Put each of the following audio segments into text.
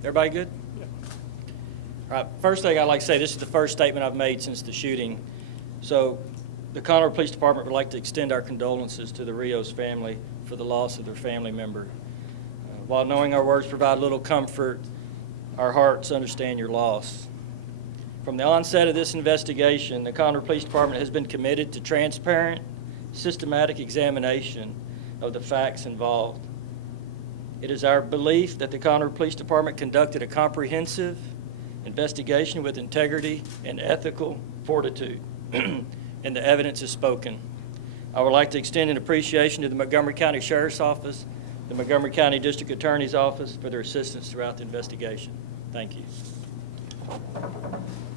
Everybody good? All right, first thing I'd like to say, this is the first statement I've made since the shooting. So the Conroe Police Department would like to extend our condolences to the Rios family for the loss of their family member. While knowing our words provide little comfort, our hearts understand your loss. From the onset of this investigation, the Conroe Police Department has been committed to transparent, systematic examination of the facts involved. It is our belief that the Conroe Police Department conducted a comprehensive investigation with integrity and ethical fortitude, and the evidence is spoken. I would like to extend an appreciation to the Montgomery County Sheriff's Office, the Montgomery County District Attorney's Office for their assistance throughout the investigation. Thank you.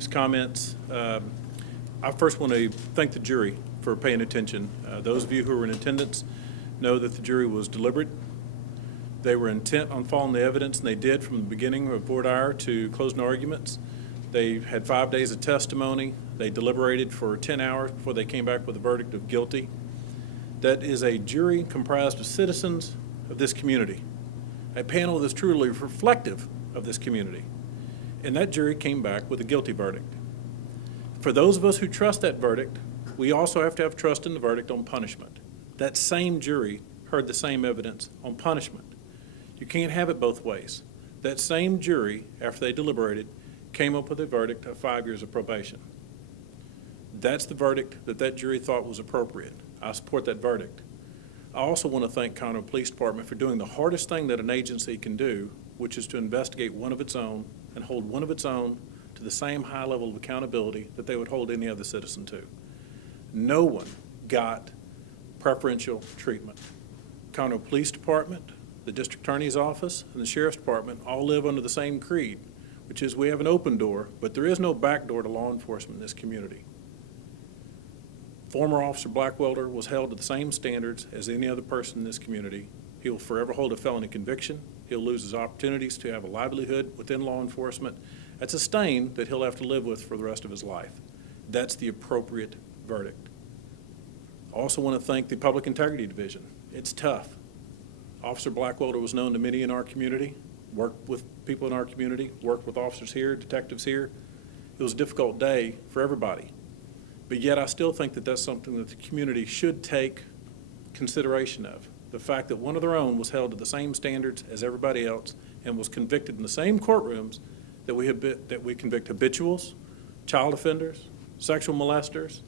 Comments. I first want to thank the jury for paying attention. Those of you who were in attendance know that the jury was deliberate. They were intent on following the evidence, and they did from the beginning of voir dire to closing arguments. They had 5 days of testimony. They deliberated for 10 hours before they came back with a verdict of guilty. That is a jury comprised of citizens of this community, a panel that's truly reflective of this community. And that jury came back with a guilty verdict. For those of us who trust that verdict, we also have to have trust in the verdict on punishment. That same jury heard the same evidence on punishment. You can't have it both ways. That same jury, after they deliberated, came up with a verdict of 5 years of probation. That's the verdict that that jury thought was appropriate. I support that verdict. I also want to thank Conroe Police Department for doing the hardest thing that an agency can do, which is to investigate one of its own and hold one of its own to the same high level of accountability that they would hold any other citizen to. No one got preferential treatment. Conroe Police Department, the District Attorney's Office, and the Sheriff's Department all live under the same creed, which is we have an open door, but there is no back door to law enforcement in this community. Former Officer Blackwelder was held to the same standards as any other person in this community. He will forever hold a felony conviction. He'll lose his opportunities to have a livelihood within law enforcement. That's a stain that he'll have to live with for the rest of his life. That's the appropriate verdict. I also want to thank the Public Integrity Division. It's tough. Officer Blackwelder was known to many in our community, worked with people in our community, worked with officers here, detectives here. It was a difficult day for everybody. But yet I still think that that's something that the community should take consideration of. The fact that one of their own was held to the same standards as everybody else and was convicted in the same courtrooms that we convict habituals, child offenders, sexual molesters.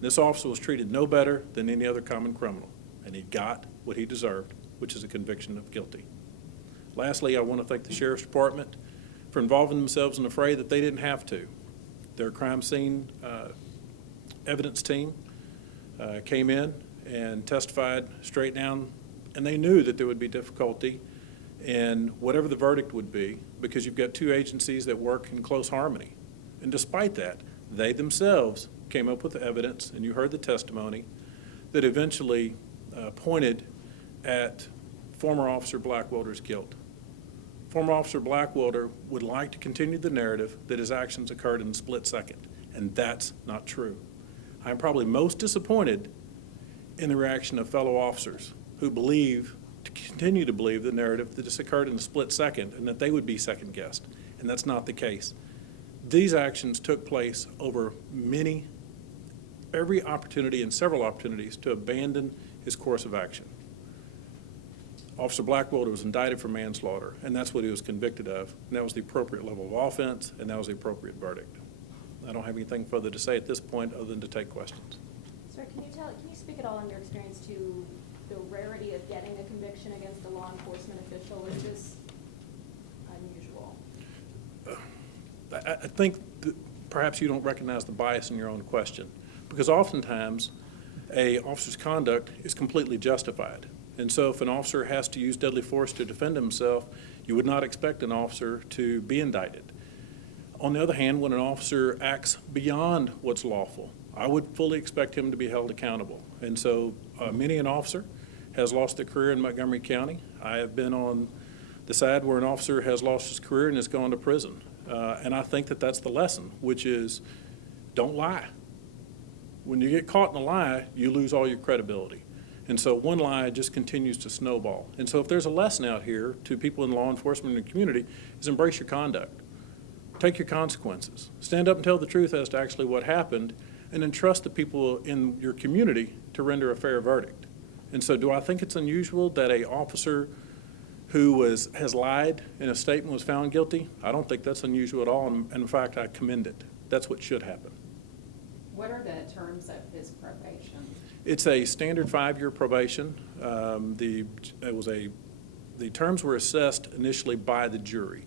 This officer was treated no better than any other common criminal, and he got what he deserved, which is a conviction of guilty. Lastly, I want to thank the Sheriff's Department for involving themselves in a fray that they didn't have to. Their crime scene evidence team came in and testified straight down, and they knew that there would be difficulty in whatever the verdict would be because you've got two agencies that work in close harmony. And despite that, they themselves came up with evidence, and you heard the testimony, that eventually pointed at former Officer Blackwelder's guilt. Former Officer Blackwelder would like to continue the narrative that his actions occurred in a split second, and that's not true. I'm probably most disappointed in the reaction of fellow officers who continue to believe the narrative that this occurred in a split second and that they would be second-guessed, and that's not the case. These actions took place over every opportunity and several opportunities to abandon his course of action. Officer Blackwelder was indicted for manslaughter, and that's what he was convicted of, and that was the appropriate level of offense, and that was the appropriate verdict. I don't have anything further to say at this point other than to take questions. Sir, can you speak at all on your experience to the rarity of getting a conviction against a law enforcement official? Is this unusual? I think that perhaps you don't recognize the bias in your own question, because oftentimes an officer's conduct is completely justified. And so if an officer has to use deadly force to defend himself, you would not expect an officer to be indicted. On the other hand, when an officer acts beyond what's lawful, I would fully expect him to be held accountable. And so many an officer has lost their career in Montgomery County. I have been on the side where an officer has lost his career and has gone to prison. And I think that that's the lesson, which is don't lie. When you get caught in a lie, you lose all your credibility. And so one lie just continues to snowball. And so if there's a lesson out here to people in law enforcement and the community, is embrace your conduct. Take your consequences. Stand up and tell the truth as to actually what happened, and then trust the people in your community to render a fair verdict. And so do I think it's unusual that an officer who has lied in a statement was found guilty? I don't think that's unusual at all, and in fact, I commend it. That's what should happen. What are the terms of his probation? It's a standard 5-year probation. The terms were assessed initially by the jury.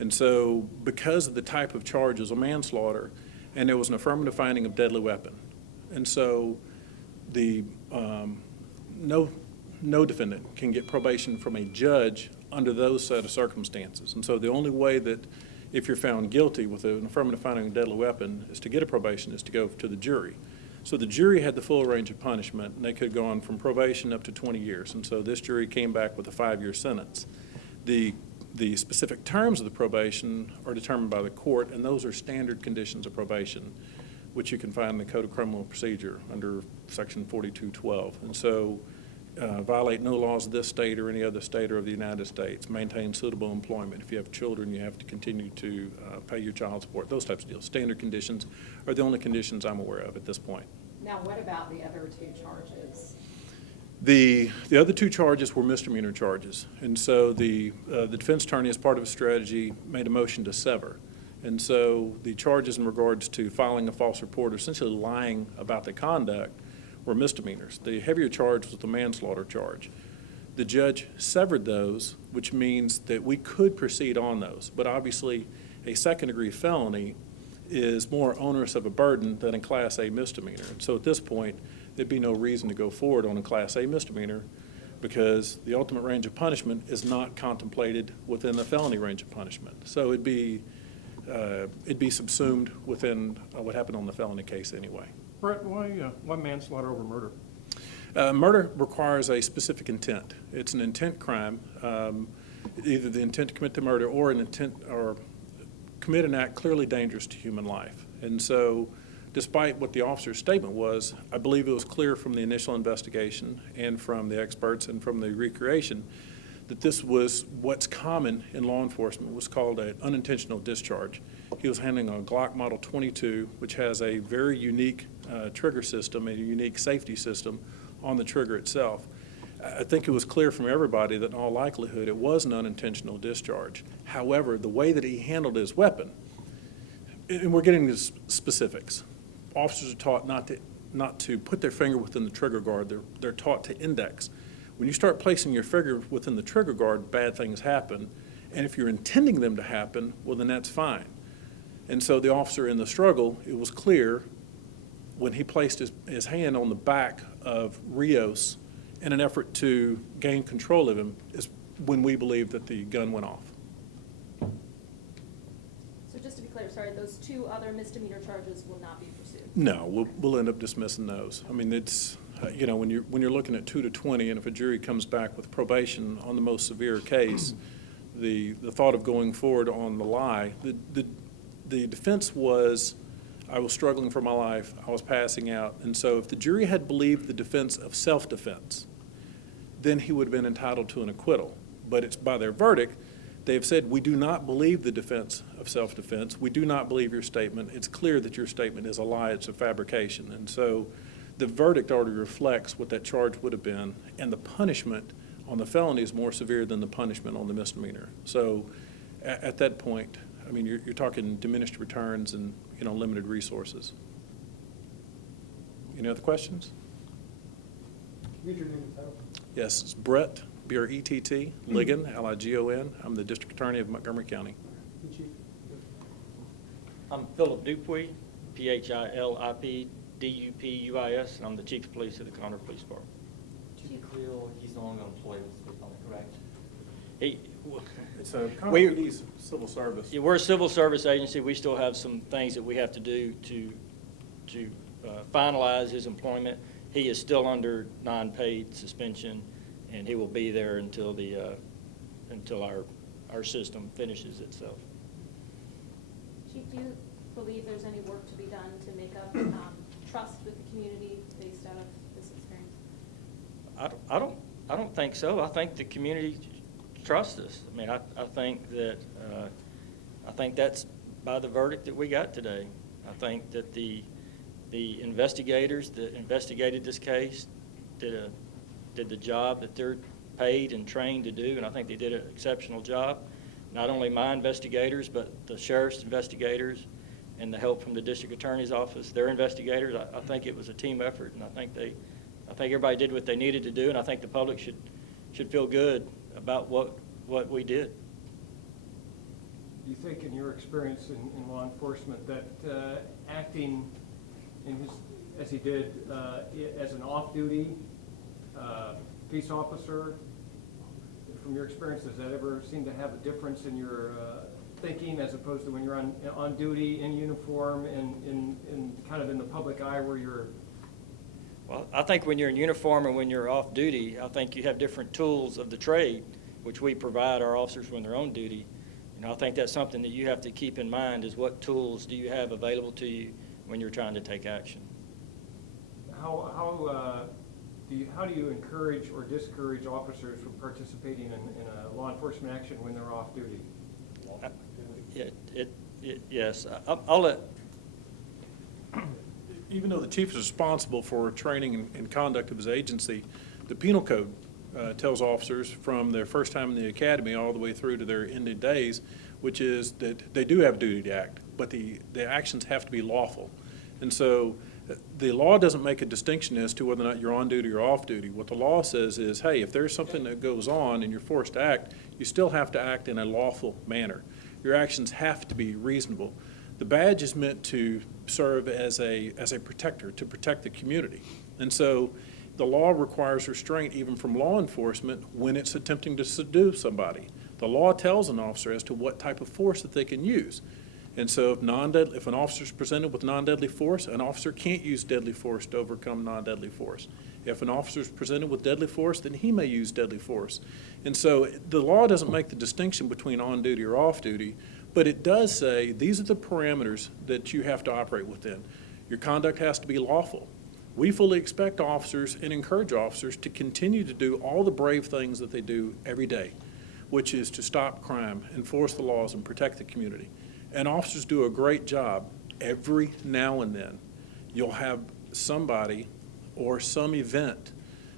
And so because of the type of charges of manslaughter, and there was an affirmative finding of deadly weapon. And so no defendant can get probation from a judge under those set of circumstances. And so the only way that if you're found guilty with an affirmative finding of deadly weapon is to get a probation is to go to the jury. So the jury had the full range of punishment, and they could go on from probation up to 20 years. And so this jury came back with a 5-year sentence. The specific terms of the probation are determined by the court, and those are standard conditions of probation, which you can find in the Code of Criminal Procedure under Section 4212. And so violate no laws of this state or any other state or of the United States, maintain suitable employment. If you have children, you have to continue to pay your child support, those types of deals. Standard conditions are the only conditions I'm aware of at this point. Now, what about the other 2 charges? The other 2 charges were misdemeanor charges. And so the defense attorney, as part of a strategy, made a motion to sever. And so the charges in regards to filing a false report, or essentially lying about the conduct, were misdemeanors. The heavier charge was the manslaughter charge. The judge severed those, which means that we could proceed on those. But obviously, a second-degree felony is more onerous of a burden than a Class A misdemeanor. And so at this point, there'd be no reason to go forward on a Class A misdemeanor because the ultimate range of punishment is not contemplated within the felony range of punishment. So it'd be subsumed within what happened on the felony case anyway. Brett, why manslaughter over murder? Murder requires a specific intent. It's an intent crime, either the intent to commit the murder or an intent or commit an act clearly dangerous to human life. And so, despite what the officer's statement was, I believe it was clear from the initial investigation and from the experts and from the recreation that this was what's common in law enforcement, was called an unintentional discharge. He was handling a Glock Model 22, which has a very unique trigger system, a unique safety system on the trigger itself. I think it was clear from everybody that in all likelihood it was an unintentional discharge. However, the way that he handled his weapon, and we're getting to specifics, officers are taught not to put their finger within the trigger guard. They're taught to index. When you start placing your finger within the trigger guard, bad things happen. And if you're intending them to happen, well, then that's fine. And so the officer in the struggle, it was clear when he placed his hand on the back of Rios in an effort to gain control of him is when we believe that the gun went off. So just to be clear, sorry, those 2 other misdemeanor charges will not be pursued? No, we'll end up dismissing those. I mean, it's, when you're looking at 2 to 20, and if a jury comes back with probation on the most severe case, the thought of going forward on the lie, the defense was, I was struggling for my life, I was passing out, and so if the jury had believed the defense of self-defense, then he would have been entitled to an acquittal. But it's by their verdict, they have said, we do not believe the defense of self-defense, we do not believe your statement, it's clear that your statement is a lie, it's a fabrication. And so the verdict already reflects what that charge would have been, and the punishment on the felony is more severe than the punishment on the misdemeanor. So at that point, I mean, you're talking diminished returns and, limited resources. Any other questions? Can you get your name and title? Yes, it's Brett, B-R-E-T-T, Ligon, L-I-G-O-N. I'm the District Attorney of Montgomery County. Chief. I'm Philip Dupuis, Philip-Dupuis, and I'm the Chief of Police of the Conroe Police Department. Chief Cleo, he's no longer employed with the police department, correct? It's a We- civil service. Yeah, we're a civil service agency. We still have some things that we have to do to finalize his employment. He is still under non-paid suspension, and he will be there until our system finishes itself. Chief, do you believe there's any work to be done to make up trust with the community based out of this experience? I don't think so. I think the community trusts us. I mean, I think that, I think that's by the verdict that we got today. I think that the investigators that investigated this case did the job that they're paid and trained to do, and I think they did an exceptional job. Not only my investigators, but the sheriff's investigators and the help from the district attorney's office, their investigators. I think it was a team effort, and I think everybody did what they needed to do, and I think the public should feel good about what we did. Do you think, in your experience in law enforcement, that acting as he did as an off-duty peace officer, from your experience, does that ever seem to have a difference in your thinking as opposed to when you're on duty, in uniform, and kind of in the public eye where you're? Well, I think when you're in uniform and when you're off duty, I think you have different tools of the trade, which we provide our officers when they're on duty. I think that's something that you have to keep in mind, is what tools do you have available to you when you're trying to take action. How do you encourage or discourage officers from participating in a law enforcement action when they're off duty? Yes, I'll let. Even though the chief is responsible for training and conduct of his agency, the penal code tells officers from their first time in the academy all the way through to their ended days, which is that they do have a duty to act, but the actions have to be lawful. And so the law doesn't make a distinction as to whether or not you're on duty or off duty. What the law says is, hey, if there's something that goes on and you're forced to act, you still have to act in a lawful manner. Your actions have to be reasonable. The badge is meant to serve as a protector, to protect the community. And so the law requires restraint even from law enforcement when it's attempting to subdue somebody. The law tells an officer as to what type of force that they can use. And so if an officer is presented with non-deadly force, an officer can't use deadly force to overcome non-deadly force. If an officer is presented with deadly force, then he may use deadly force. And so the law doesn't make the distinction between on duty or off duty, but it does say these are the parameters that you have to operate within. Your conduct has to be lawful. We fully expect officers and encourage officers to continue to do all the brave things that they do every day, which is to stop crime, enforce the laws, and protect the community. And officers do a great job. Every now and then, you'll have somebody or some event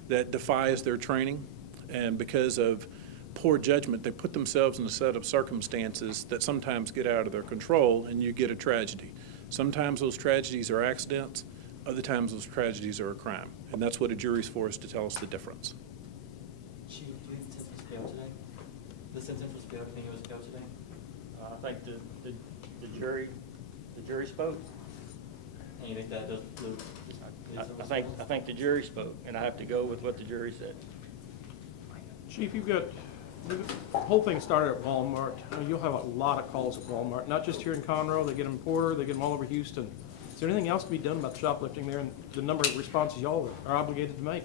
that defies their training, and because of poor judgment, they put themselves in a set of circumstances that sometimes get out of their control, and you get a tragedy. Sometimes those tragedies are accidents. Other times those tragedies are a crime. And that's what a jury's for, is to tell us the difference. Chief, do you think the sentence was failed today? The sentence was failed, do you think it was failed today? I think the jury spoke. And you think that does lose? I think the jury spoke, and I have to go with what the jury said. Chief, the whole thing started at Walmart. You'll have a lot of calls at Walmart, not just here in Conroe. They get them in Porter, they get them all over Houston. Is there anything else to be done about the shoplifting there and the number of responses y'all are obligated to make?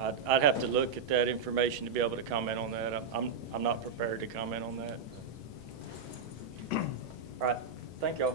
I'd have to look at that information to be able to comment on that. I'm not prepared to comment on that. All right, thank y'all.